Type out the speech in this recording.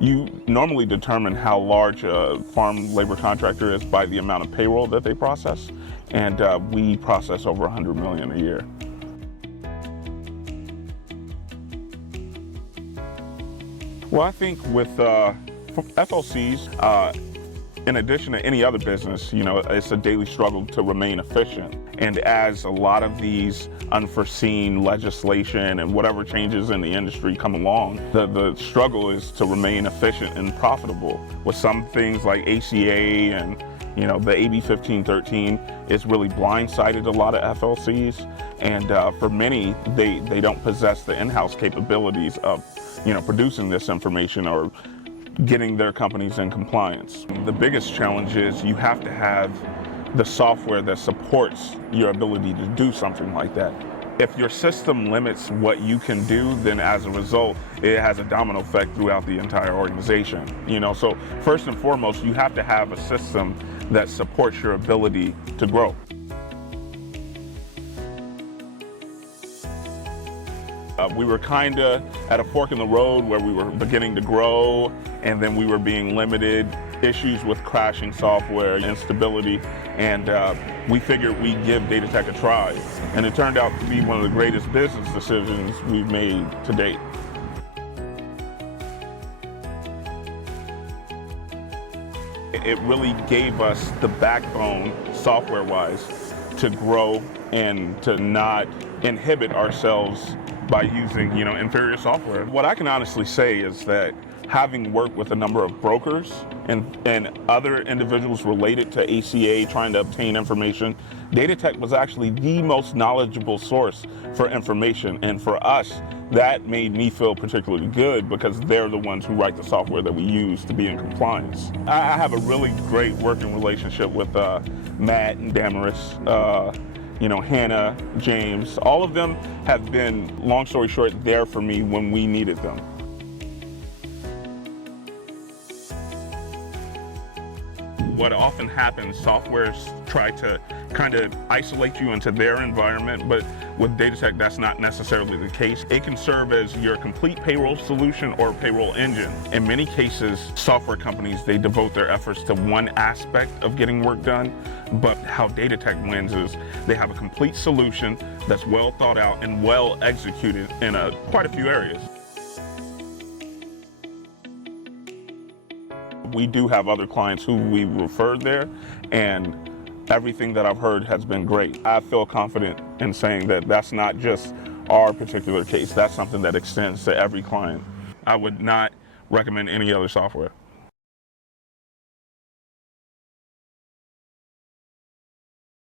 You normally determine how large a farm labor contractor is by the amount of payroll that they process, and we process over 100 million a year. Well, I think with FLCs, in addition to any other business, it's a daily struggle to remain efficient. And as a lot of these unforeseen legislation and whatever changes in the industry come along, the struggle is to remain efficient and profitable. With some things like ACA and the AB 1513 is really blindsided a lot of FLCs, and for many, they don't possess the in-house capabilities of producing this information or getting their companies in compliance. The biggest challenge is you have to have the software that supports your ability to do something like that. If your system limits what you can do, then as a result, it has a domino effect throughout the entire organization. So first and foremost, you have to have a system that supports your ability to grow. We were kind of at a fork in the road where we were beginning to grow, and then we were being limited, issues with crashing software, instability, and we figured we'd give Datatech a try. And it turned out to be one of the greatest business decisions we've made to date. It really gave us the backbone, software-wise, to grow and to not inhibit ourselves by using, inferior software. What I can honestly say is that having worked with a number of brokers and other individuals related to ACA trying to obtain information, Datatech was actually the most knowledgeable source for information. And for us, that made me feel particularly good because they're the ones who write the software that we use to be in compliance. I have a really great working relationship with Matt and Damaris. Hannah, James, all of them have been, long story short, there for me when we needed them. What often happens, softwares try to kind of isolate you into their environment, but with Datatech, that's not necessarily the case. It can serve as your complete payroll solution or payroll engine. In many cases, software companies, they devote their efforts to one aspect of getting work done, but how Datatech wins is they have a complete solution that's well thought out and well executed in quite a few areas. We do have other clients who we referred there, and everything that I've heard has been great. I feel confident in saying that that's not just our particular case. That's something that extends to every client. I would not recommend any other software.